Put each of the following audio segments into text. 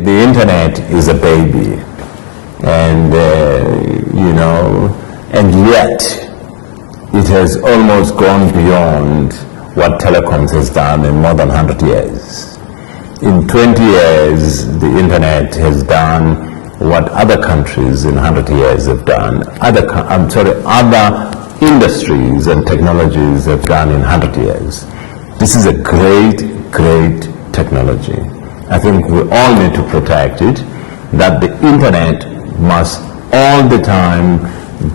the internet is a baby, and and yet it has almost gone beyond what telecoms has done in more than 100 years. In 20 years, the internet has done what other countries in 100 years have done. Other industries and technologies have done in 100 years. This is a great, great technology. I think we all need to protect it, that the internet must all the time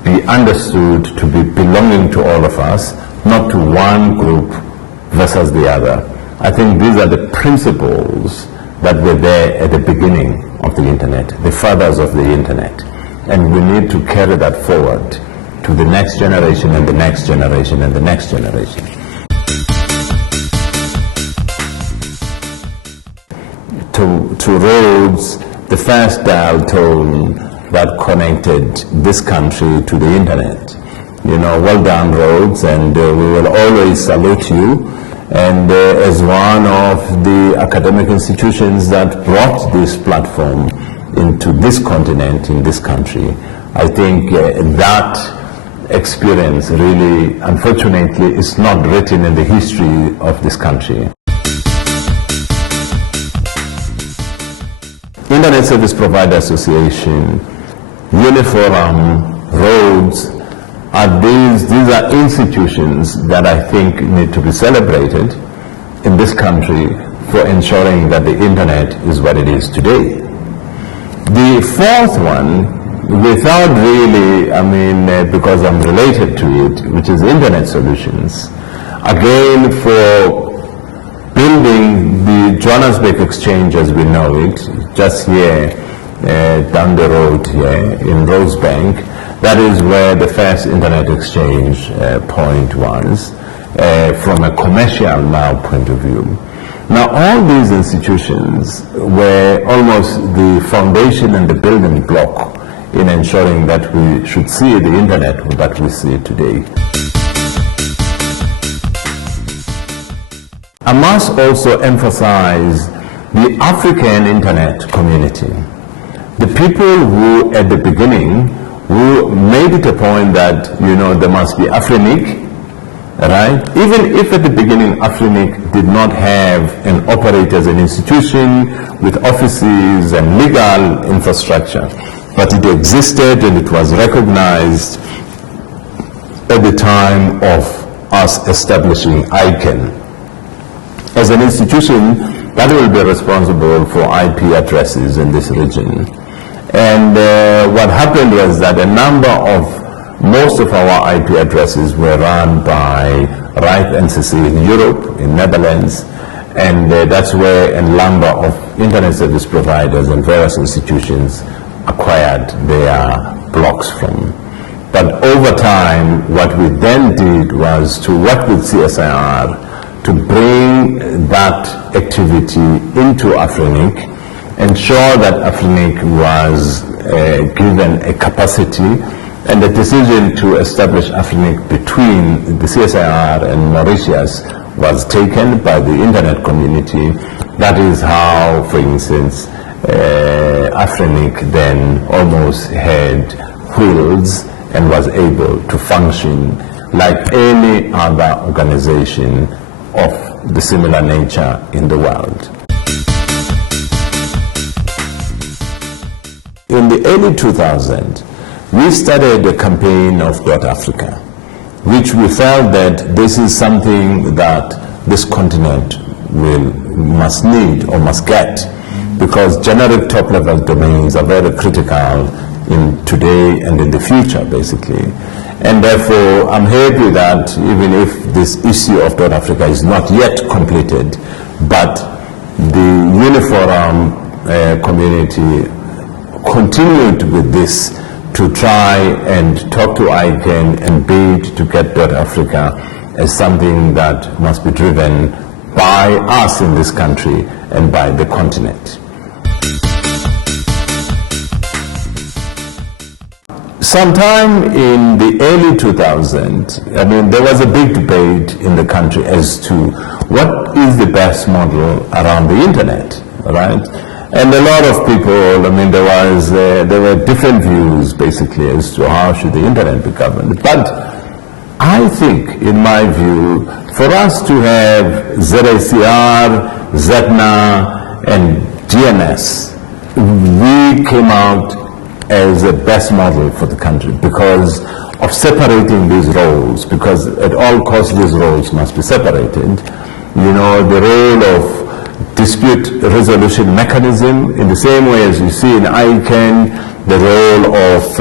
be understood to be belonging to all of us, not to one group versus the other. I think these are the principles that were there at the beginning of the internet, the fathers of the internet. And we need to carry that forward to the next generation and the next generation and the next generation. To roads, the first dial tone that connected this country to the internet. Well done, roads, and we will always salute you. And as one of the academic institutions that brought this platform into this continent, in this country, I think that experience really, unfortunately, is not written in the history of this country. Internet Service Provider Association, Uniforum, roads, these are institutions that I think need to be celebrated in this country for ensuring that the internet is what it is today. The fourth one, without really, because I'm related to it, which is Internet Solutions, again for building the Johannesburg Exchange as we know it, just here down the road here in Rosebank. That is where the first internet exchange point was, from a commercial now point of view. Now all these institutions were almost the foundation and the building block in ensuring that we should see the internet that we see today. I must also emphasize the African internet community. The people who at the beginning who made it a point that, there must be Afrinic, right? Even if at the beginning Afrinic did not have and operate as an institution with offices and legal infrastructure, but it existed and it was recognized at the time of us establishing ICANN as an institution that will be responsible for IP addresses in this region. And what happened was that most of our IP addresses were run by RIPE NCC in Europe, in Netherlands, and that's where a number of internet service providers and various institutions acquired their blocks from. But over time, what we then did was to work with CSIR to bring that activity into Afrinic, ensure that Afrinic was given a capacity, and the decision to establish Afrinic between the CSIR and Mauritius was taken by the internet community. That is how, for instance, Afrinic then almost had wheels and was able to function like any other organization of the similar nature in the world. In the early 2000s, we started a campaign of .Africa, which we felt that this is something that this continent must need or must get, because generic top-level domains are very critical in today and in the future, basically. And therefore, I'm happy that even if this issue of .Africa is not yet completed, but the Uniforum community continued with this to try and talk to ICANN and bid to get .Africa as something that must be driven by us in this country and by the continent. Sometime in the early 2000s, there was a big debate in the country as to what is the best model around the internet, right? And a lot of people, I mean, there were different views basically as to how should the internet be governed. But I think, in my view, for us to have ZACR, ZACR, and DNS, we came out as the best model for the country because of separating these roles, because at all costs these roles must be separated. You know, the role of dispute resolution mechanism, in the same way as you see in ICANN, the role of,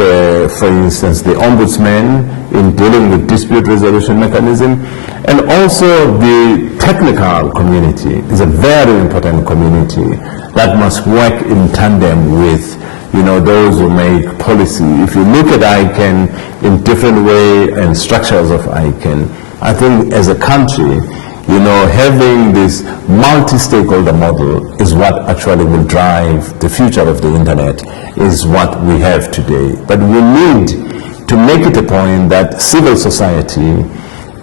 for instance, the ombudsman in dealing with dispute resolution mechanism, and also the technical community is a very important community that must work in tandem with, you know, those who make policy. If you look at ICANN in different way and structures of ICANN, I think as a country, you know, having this multi-stakeholder model is what actually will drive the future of the internet, is what we have today. But we need to make it a point that civil society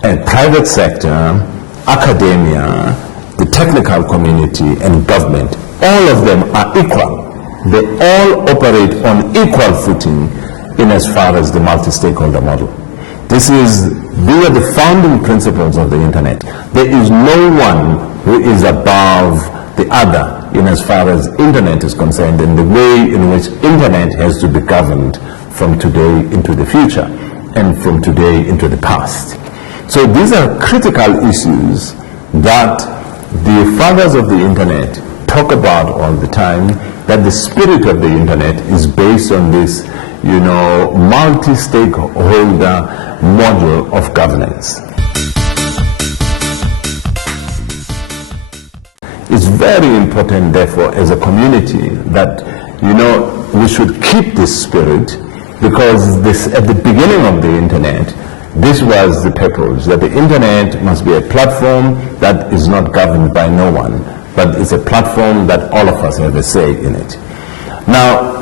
and private sector, academia, the technical community and government, all of them are equal. They all operate on equal footing in as far as the multi-stakeholder model. These are the founding principles of the internet. There is no one who is above the other in as far as internet is concerned, and the way in which internet has to be governed from today into the future and from today into the past. So these are critical issues that the fathers of the internet talk about all the time, that the spirit of the internet is based on this, you know, multi-stakeholder model of governance. It's very important, therefore, as a community that, you know, we should keep this spirit, because this, at the beginning of the internet, this was the purpose, that the internet must be a platform that is not governed by no one, but it's a platform that all of us have a say in it. Now,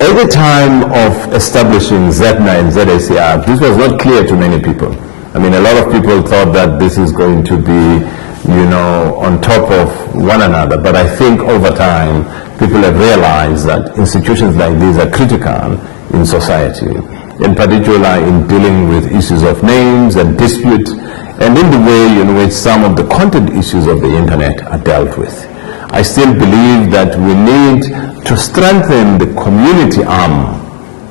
at the time of establishing ZACR and ZACR, this was not clear to many people. I mean, a lot of people thought that this is going to be, you know, on top of one another. But I think over time, people have realized that institutions like these are critical in society, in particular in dealing with issues of names and dispute, and in the way in which some of the content issues of the internet are dealt with. I still believe that we need to strengthen the community arm,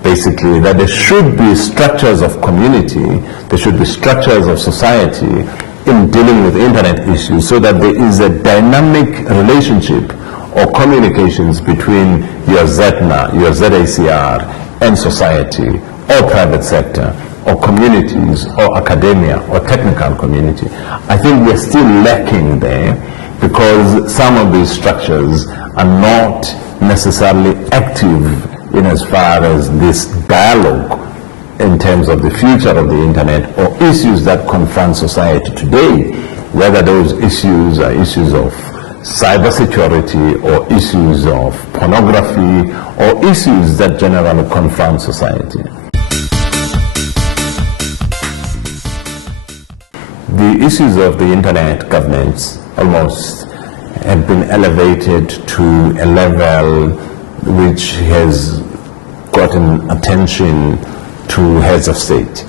basically, that there should be structures of community, there should be structures of society in dealing with internet issues, so that there is a dynamic relationship or communications between your ZACR, your ZACR, and society, or private sector, or communities, or academia, or technical community. I think we're still lacking there, because some of these structures are not necessarily active in as far as this dialogue in terms of the future of the internet or issues that confront society today, whether those issues are issues of cybersecurity or issues of pornography or issues that generally confront society. The issues of the internet governance almost have been elevated to a level which has gotten attention to heads of state.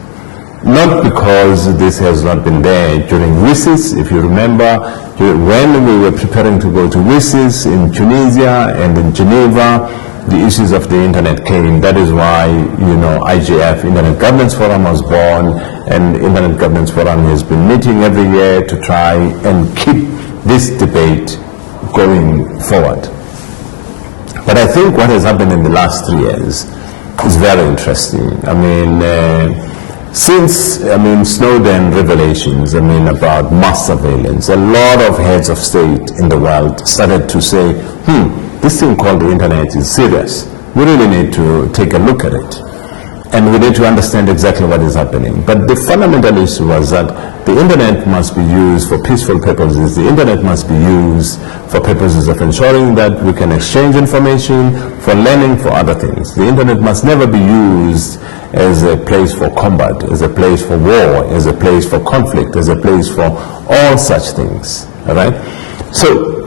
Not because this has not been there during WSIS. If you remember, when we were preparing to go to WSIS in Tunisia and in Geneva, the issues of the internet came. That is why, you know, IGF, Internet Governance Forum, was born, and Internet Governance Forum has been meeting every year to try and keep this debate going forward. But I think what has happened in the last 3 years is very interesting. I mean, since Snowden revelations, about mass surveillance, a lot of heads of state in the world started to say, this thing called the internet is serious. We really need to take a look at it. And we need to understand exactly what is happening. But the fundamental issue was that the internet must be used for peaceful purposes. The internet must be used for purposes of ensuring that we can exchange information, for learning, for other things. The internet must never be used as a place for combat, as a place for war, as a place for conflict, as a place for all such things. All right? So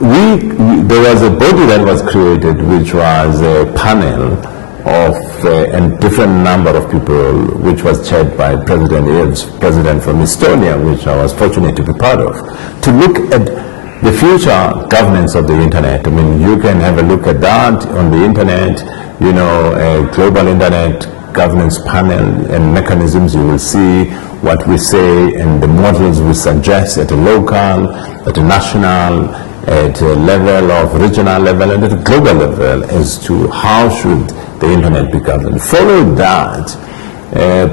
there was a body that was created, which was a panel of a different number of people, which was chaired by President Ilves, president from Estonia, which I was fortunate to be part of, to look at the future governance of the internet. I mean, you can have a look at that on the internet, you know, a global internet governance panel and mechanisms. You will see what we say and the models we suggest at a local, at a national, at a level of regional level, and at a global level as to how should the internet be governed. Following that,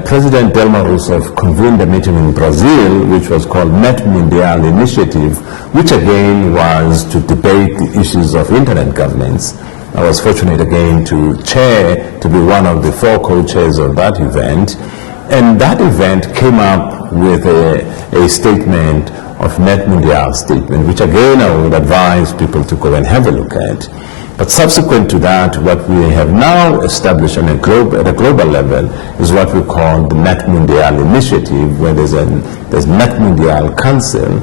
President Dilma Rousseff convened a meeting in Brazil, which was called Net Mundial Initiative, which again was to debate the issues of internet governance. I was fortunate again to be one of the 4 co-chairs of that event. And that event came up with a statement of Net Mundial statement, which again I would advise people to go and have a look at. But subsequent to that, what we have now established at a global level is what we call the Net Mundial Initiative, where there's Net Mundial Council.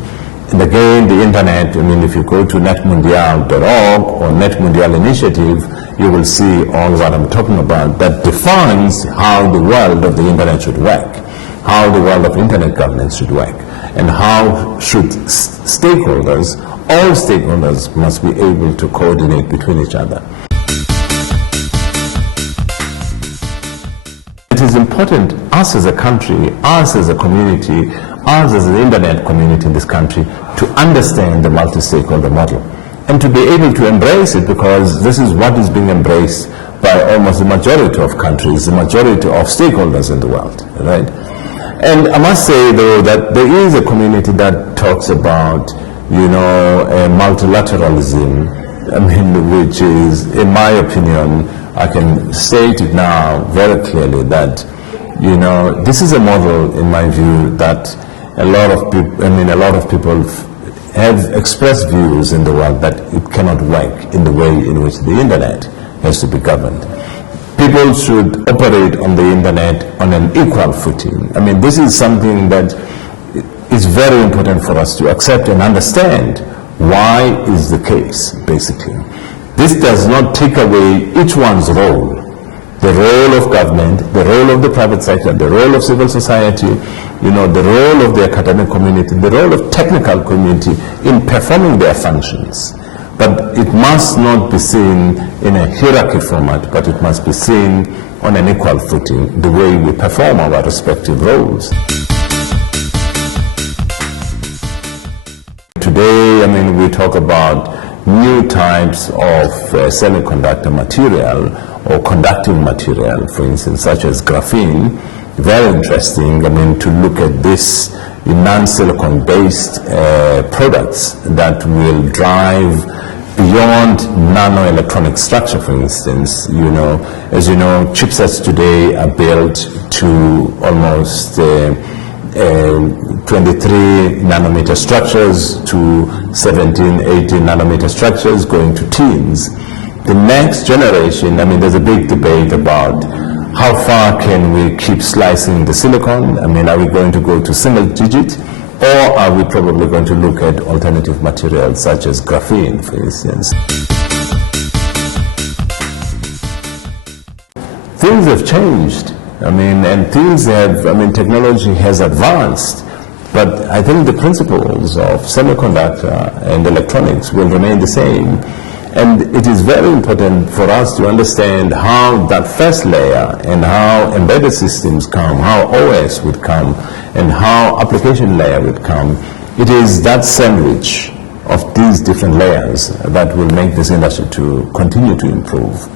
And again, the internet, I mean, if you go to netmundial.org or Net Mundial Initiative, you will see all what I'm talking about that defines how the world of the internet should work, how the world of internet governance should work, and how should stakeholders, all stakeholders must be able to coordinate between each other. It is important, us as a country, us as a community, us as an internet community in this country, to understand the multi-stakeholder model and to be able to embrace it, because this is what is being embraced by almost the majority of countries, the majority of stakeholders in the world, right? And I must say, though, that there is a community that talks about, you know, multilateralism, I mean, which is, in my opinion, I can state it now very clearly that, you know, this is a model, in my view, that a lot of people have expressed views in the world that it cannot work in the way in which the internet has to be governed. People should operate on the internet on an equal footing. I mean, this is something that is very important for us to accept and understand why is the case, basically. This does not take away each one's role. The role of government, the role of the private sector, the role of civil society, you know, the role of the academic community, the role of technical community in performing their functions. But it must not be seen in a hierarchy format, but it must be seen on an equal footing, the way we perform our respective roles. Today, I mean, we talk about new types of semiconductor material or conductive material, for instance, such as graphene. Very interesting, I mean, to look at this non-silicon based products that will drive beyond nanoelectronic structure, for instance. You know, as you know, chipsets today are built to almost 23 nanometer structures to 17, 18 nanometer structures going to teens. The next generation, I mean, there's a big debate about how far can we keep slicing the silicon? I mean, are we going to go to single digit, or are we probably going to look at alternative materials such as graphene, for instance? Things have changed. I mean, and things have, I mean, technology has advanced, but I think the principles of semiconductor and electronics will remain the same. And it is very important for us to understand how that first layer and how embedded systems come, how OS would come, and how application layer would come. It is that sandwich of these different layers that will make this industry to continue to improve.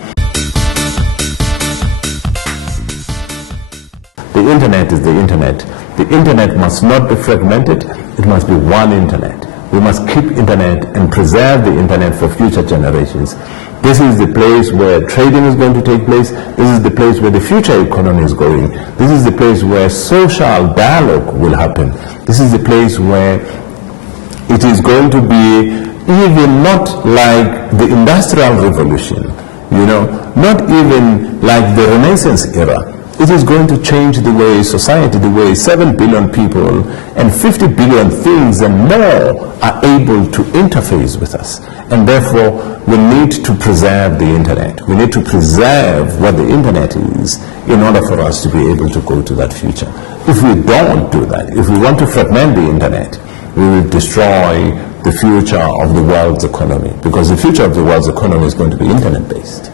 The internet is the internet. The internet must not be fragmented. It must be one internet. We must keep internet and preserve the internet for future generations. This is the place where trading is going to take place. This is the place where the future economy is going. This is the place where social dialogue will happen. This is the place where it is going to be even not like the Industrial Revolution, you know, not even like the Renaissance era. It is going to change the way society, the way 7 billion people and 50 billion things and more are able to interface with us. And therefore, we need to preserve the internet. We need to preserve what the internet is in order for us to be able to go to that future. If we don't do that, if we want to fragment the internet, we will destroy the future of the world's economy, because the future of the world's economy is going to be internet-based.